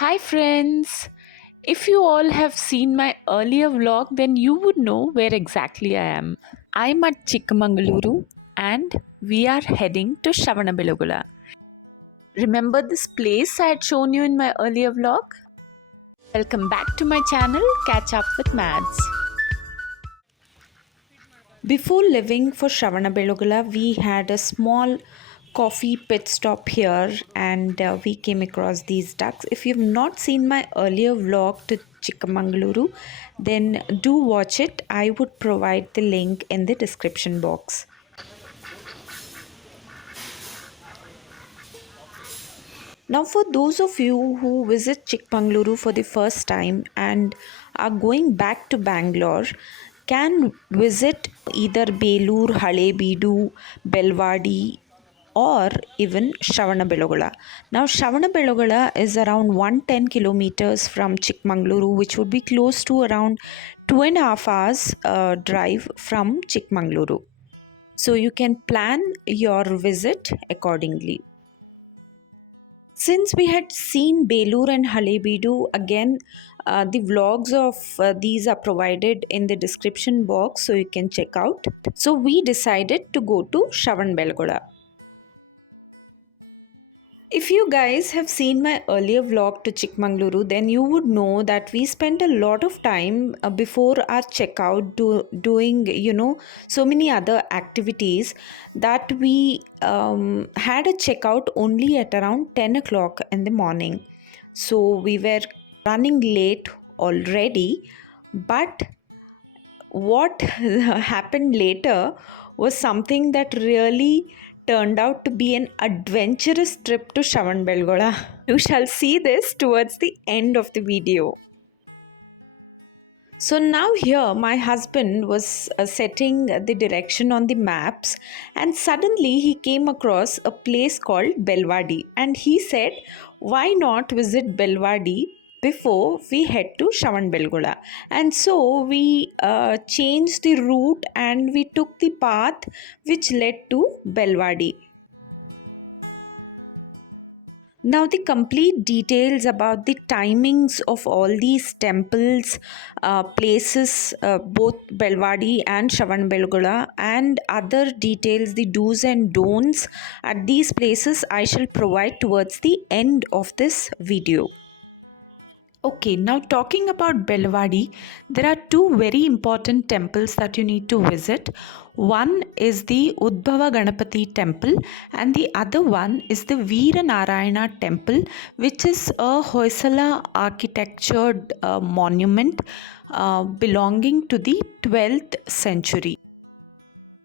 Hi friends! If you all have seen my earlier vlog, then you would know where exactly I am. I'm at Chikmagaluru and we are heading to Shravanabelagola. Remember this place I had shown you in my earlier vlog? Welcome back to my channel, Catch Up with Madz. Before leaving for Shravanabelagola, we had a small coffee pit stop here and we came across these ducks. If you've not seen my earlier vlog to Chikmagaluru, then do watch it. I would provide the link in the description box. Now, for those of you who visit Chikmagaluru for the first time and are going back to Bangalore, can visit either Belur, Halebidu, Belavadi, or even Shravanabelagola. Now, Shravanabelagola is around 110 kilometers from Chikmagaluru, which would be close to around 2.5 hours drive from Chikmagaluru. So, you can plan your visit accordingly. Since we had seen Belur and Halebidu, again, the vlogs of these are provided in the description box so you can check out. So we decided to go to Shravanabelagola. If you guys have seen my earlier vlog to Chikmagaluru, then you would know that we spent a lot of time before our checkout doing, so many other activities that we had a checkout only at around 10 o'clock in the morning. So we were running late already, but what happened later was something that really turned out to be an adventurous trip to Shravanabelagola. You shall see this towards the end of the video. So now here my husband was setting the direction on the maps, and suddenly he came across a place called Belavadi, and he said, why not visit Belavadi before we head to Shravanabelagola? And so we changed the route and we took the path which led to Belavadi. Now, the complete details about the timings of all these temples, places, both Belavadi and Shravanabelagola, and other details, the do's and don'ts at these places, I shall provide towards the end of this video. Okay, now talking about Belavadi, there are two very important temples that you need to visit. One is the Udbhava Ganapati temple and the other one is the Veera Narayana temple, which is a Hoysala architectured monument belonging to the 12th century.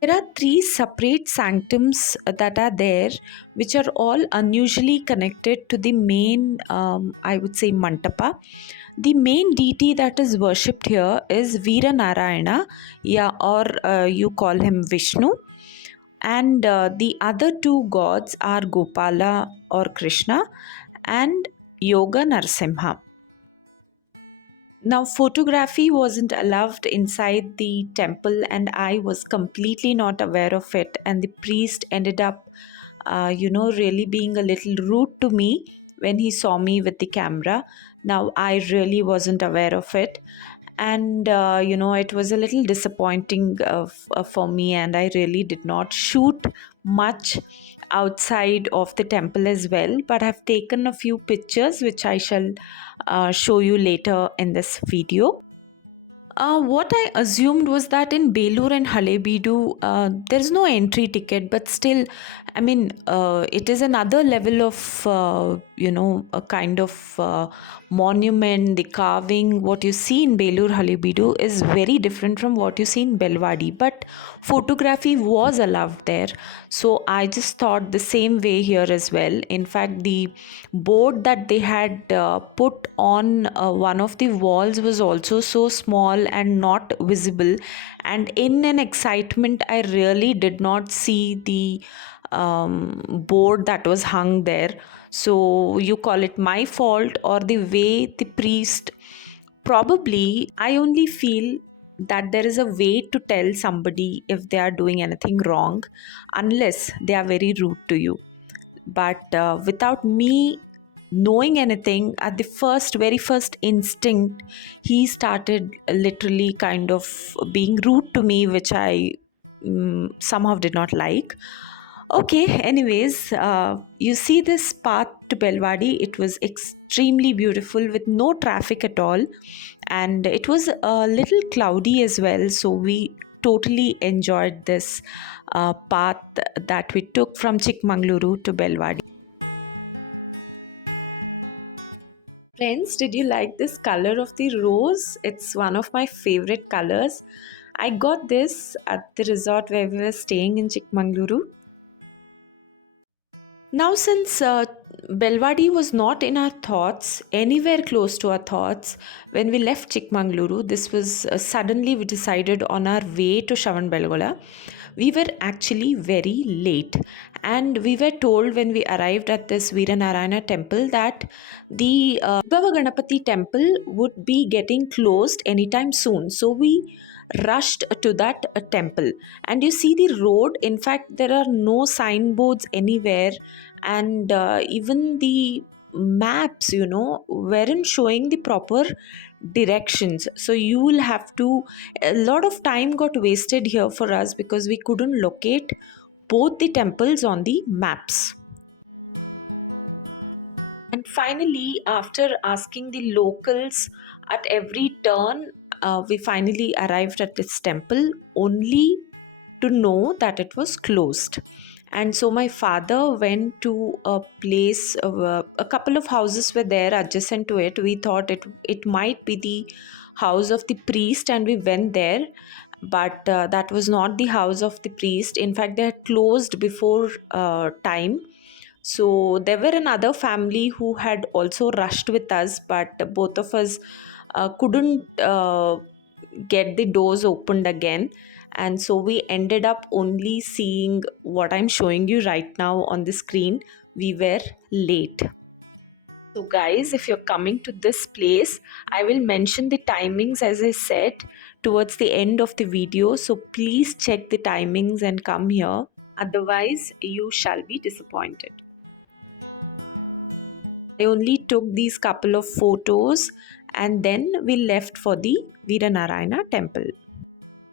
There are three separate sanctums that are there, which are all unusually connected to the main, I would say, Mantapa. The main deity that is worshipped here is Veera Narayana, yeah, or you call him Vishnu. And the other two gods are Gopala or Krishna and Yoga Narsimha. Now, photography wasn't allowed inside the temple, and I was completely not aware of it. And the priest ended up, really being a little rude to me when he saw me with the camera. Now, I really wasn't aware of it. And, it was a little disappointing for me, and I really did not shoot much outside of the temple as well, but I've taken a few pictures which I shall show you later in this video. What I assumed was that in Belur and Halebidu, there's no entry ticket, but still, I mean, it is another level of, a kind of monument, the carving. What you see in Belur, Halebidu is very different from what you see in Belavadi, but photography was allowed there. So I just thought the same way here as well. In fact, the board that they had put on one of the walls was also so small and not visible, and in an excitement I really did not see the board that was hung there. So you call it my fault or the way the priest, probably I only feel that there is a way to tell somebody if they are doing anything wrong unless they are very rude to you. But without me knowing anything, at the very first instinct, he started literally kind of being rude to me, which I somehow did not like. Okay, anyways, you see this path to Belwadi, it was extremely beautiful with no traffic at all, and it was a little cloudy as well, so we totally enjoyed this path that we took from Chikmagaluru to Belwadi. Friends, did you like this color of the rose? It's one of my favorite colors. I got this at the resort where we were staying in Chikmagaluru. Now, since Belwadi was not in our thoughts, anywhere close to our thoughts, when we left Chikmagaluru, this was suddenly we decided on our way to Shravanabelagola. We were actually very late, and we were told when we arrived at this Veeranarayana temple that the Bhava Ganapati temple would be getting closed anytime soon. So we rushed to that temple, and you see the road, in fact there are no signboards anywhere, and even the maps, weren't showing the proper directions. So you will have to, a lot of time got wasted here for us because we couldn't locate both the temples on the maps. And finally, after asking the locals at every turn, we finally arrived at this temple only to know that it was closed. And so my father went to a place, a couple of houses were there adjacent to it. We thought it might be the house of the priest, and we went there. But that was not the house of the priest. In fact, they had closed before time. So there were another family who had also rushed with us, but both of us couldn't get the doors opened again. And so we ended up only seeing what I'm showing you right now on the screen. We were late. So, guys, if you're coming to this place, I will mention the timings as I said towards the end of the video. So, please check the timings and come here. Otherwise, you shall be disappointed. I only took these couple of photos and then we left for the Veeranarayana temple.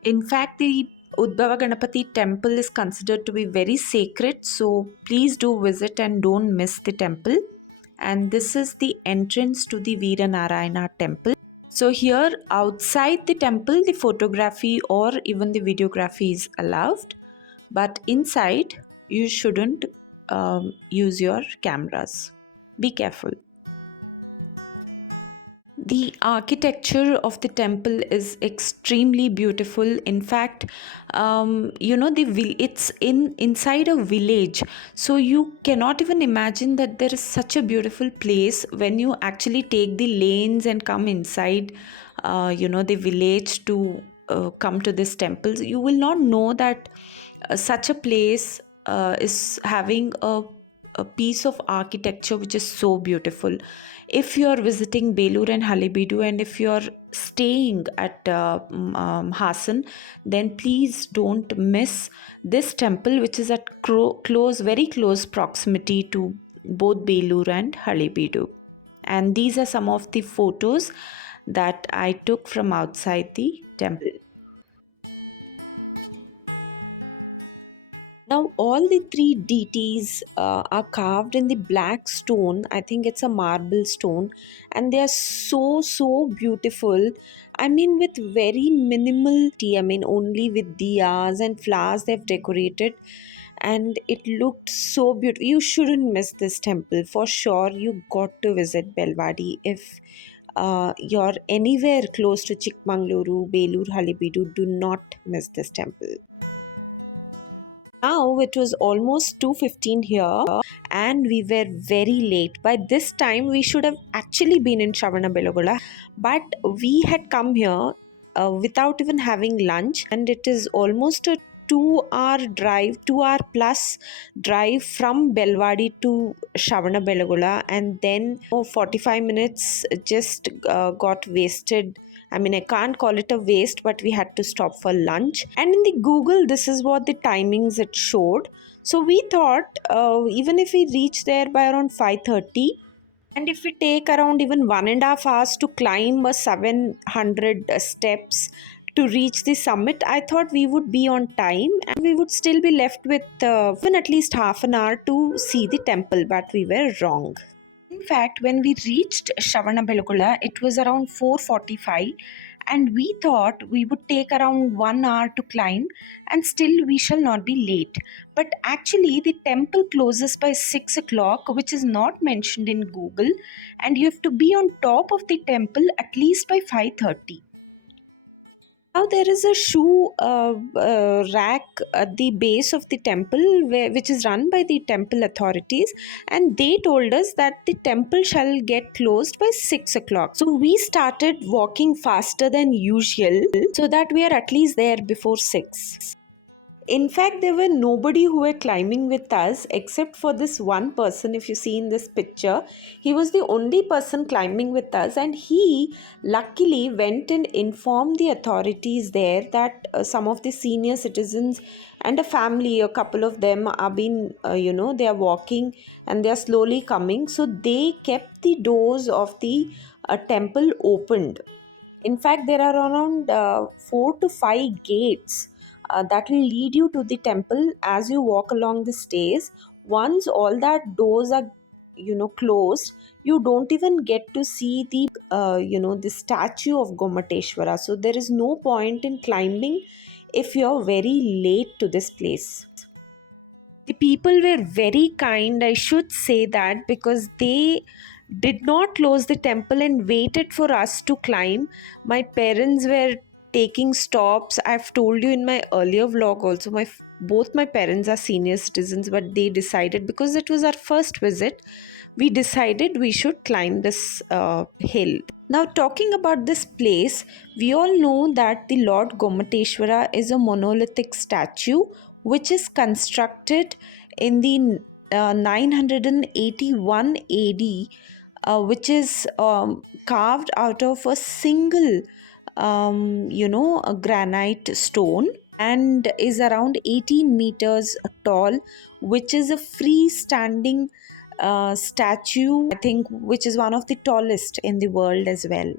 In fact, the Udbhava Ganapati temple is considered to be very sacred, so please do visit and don't miss the temple. And this is the entrance to the Veeranarayana temple. So here outside the temple, the photography or even the videography is allowed, but inside you shouldn't use your cameras. Be careful. The architecture of the temple is extremely beautiful. In fact, it's inside a village, so you cannot even imagine that there is such a beautiful place when you actually take the lanes and come inside, the village to come to this temple. You will not know that such a place is having a piece of architecture which is so beautiful. If you are visiting Belur and Halebidu, and if you are staying at Hassan, then please don't miss this temple, which is at very close proximity to both Belur and Halebidu. And these are some of the photos that I took from outside the temple. Now, all the three deities are carved in the black stone. I think it's a marble stone, and they are so beautiful. I mean, with very minimal tea. I mean, only with diyas and flowers they've decorated, and it looked so beautiful. You shouldn't miss this temple for sure. You got to visit Belwadi if you're anywhere close to Chikmagaluru, Belur, Halebidu. Do not miss this temple. Now it was almost 2:15 here and we were very late. By this time we should have actually been in Shravanabelagola, but we had come here without even having lunch, and it is almost a 2 hour drive, 2 hour plus drive from Belwadi to Shravanabelagola, and then 45 minutes just got wasted. I mean, I can't call it a waste, but we had to stop for lunch. And in the Google, this is what the timings it showed. So we thought even if we reach there by around 5:30, And if we take around even 1.5 hours to climb a 700 steps to reach the summit, I thought we would be on time and we would still be left with even at least half an hour to see the temple, but we were wrong. In fact, when we reached Shravanabelagola, it was around 4:45, and we thought we would take around 1 hour to climb, and still we shall not be late. But actually, the temple closes by 6 o'clock, which is not mentioned in Google, and you have to be on top of the temple at least by 5:30. Now there is a shoe rack at the base of the temple, which is run by the temple authorities, and they told us that the temple shall get closed by 6 o'clock. So we started walking faster than usual so that we are at least there before 6. In fact, there were nobody who were climbing with us except for this one person. If you see in this picture, he was the only person climbing with us, and he luckily went and informed the authorities there that some of the senior citizens and a family, a couple of them are being, they are walking and they are slowly coming. So they kept the doors of the temple opened. In fact, there are around 4 to 5 gates that will lead you to the temple as you walk along the stairs. Once all that doors are closed, you don't even get to see the statue of Gomateshwara. So there is no point in climbing if you're very late to this place. The people were very kind, I should say that, because they did not close the temple and waited for us to climb. My parents were taking stops. I've told you in my earlier vlog also, both my parents are senior citizens, but they decided, because it was our first visit, we decided we should climb this hill. Now, talking about this place, we all know that the Lord Gomateshwara is a monolithic statue which is constructed in the 981 AD, which is carved out of a single, a granite stone, and is around 18 meters tall, which is a freestanding statue, I think, which is one of the tallest in the world as well.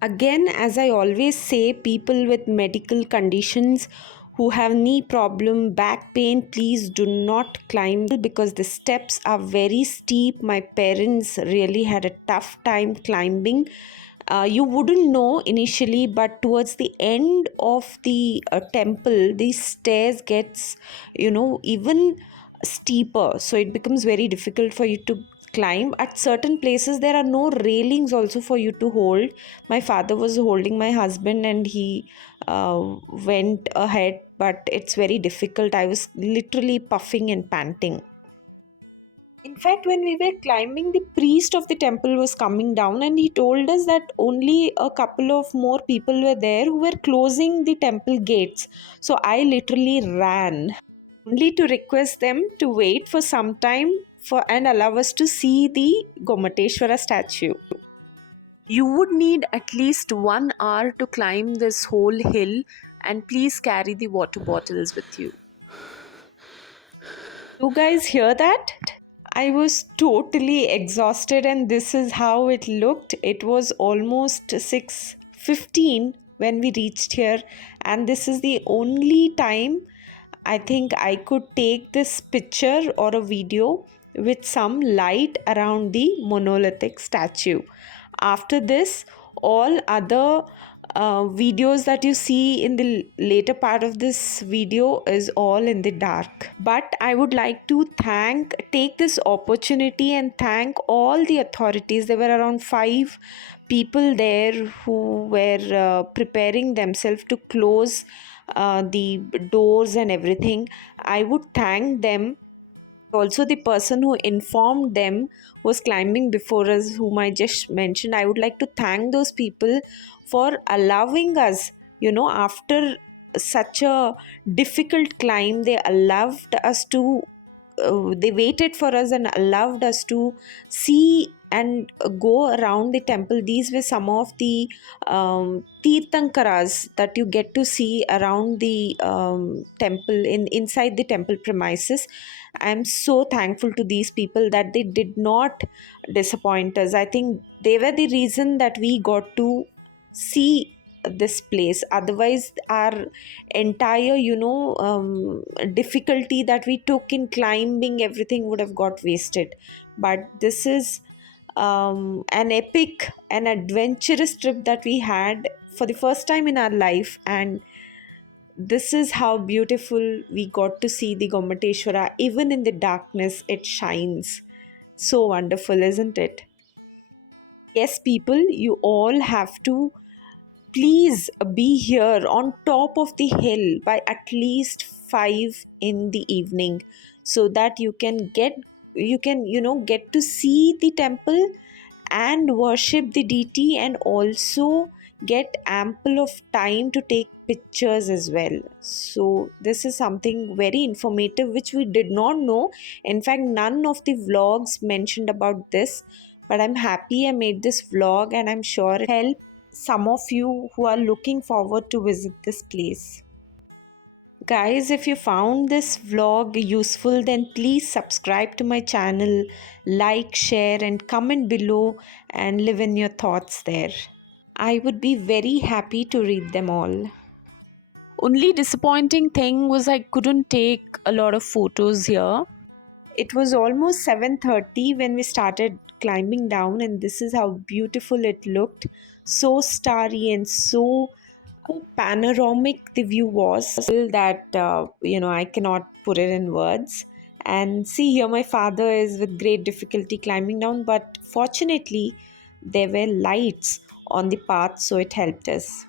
Again, as I always say, people with medical conditions who have knee problem, back pain, please do not climb because the steps are very steep. My parents really had a tough time climbing. You wouldn't know initially, but towards the end of the temple, the stairs gets, even steeper, so it becomes very difficult for you to climb. At certain places there are no railings also for you to hold. My father was holding my husband and he went ahead, but it's very difficult. I was literally puffing and panting. In fact, when we were climbing, the priest of the temple was coming down and he told us that only a couple of more people were there who were closing the temple gates. So I literally ran only to request them to wait for some time for and allow us to see the Gomateshwara statue. You would need at least 1 hour to climb this whole hill, and please carry the water bottles with you. You guys hear that? I was totally exhausted, and this is how it looked. It was almost 6:15 when we reached here, and this is the only time I think I could take this picture or a video with some light around the monolithic statue. After this, all other videos that you see in the later part of this video is all in the dark. But I would like to take this opportunity and thank all the authorities. There were around 5 people there who were preparing themselves to close the doors and everything. I would thank them. Also, the person who informed them was climbing before us, whom I just mentioned. I would like to thank those people for allowing us, after such a difficult climb, they allowed us to they waited for us and allowed us to see and go around the temple. These were some of the Tirthankaras that you get to see around the temple, inside the temple premises. I'm so thankful to these people that they did not disappoint us. I think they were the reason that we got to see this place. Otherwise, our entire, difficulty that we took in climbing everything would have got wasted. But this is an epic and adventurous trip that we had for the first time in our life, and this is how beautiful we got to see the Gomateshwara. Even in the darkness, it shines. So wonderful, isn't it? Yes, people, you all have to please be here on top of the hill by at least 5 in the evening, so that you can get to see the temple and worship the deity, and also get ample of time to take pictures as well. So this is something very informative which we did not know. In fact, none of the vlogs mentioned about this, but I'm happy I made this vlog, and I'm sure it help some of you who are looking forward to visit this place. Guys, if you found this vlog useful, then please subscribe to my channel, like, share, and comment below, and leave in your thoughts there. I would be very happy to read them all. Only disappointing thing was I couldn't take a lot of photos here. It was almost 7:30 when we started climbing down, and this is how beautiful it looked. So starry and so panoramic the view was that I cannot put it in words. And see, here my father is with great difficulty climbing down, but fortunately there were lights on the path, so it helped us.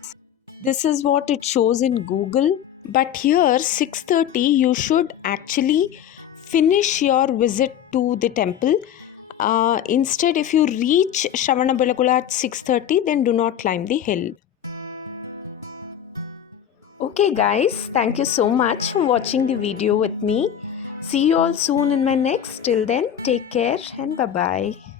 This is what it shows in Google, but here 6:30 you should actually finish your visit to the temple. Instead, if you reach Shravanabelagola at 6:30, then do not climb the hill. Okay, guys, thank you so much for watching the video with me. See you all soon in my next. Till then, take care and bye bye.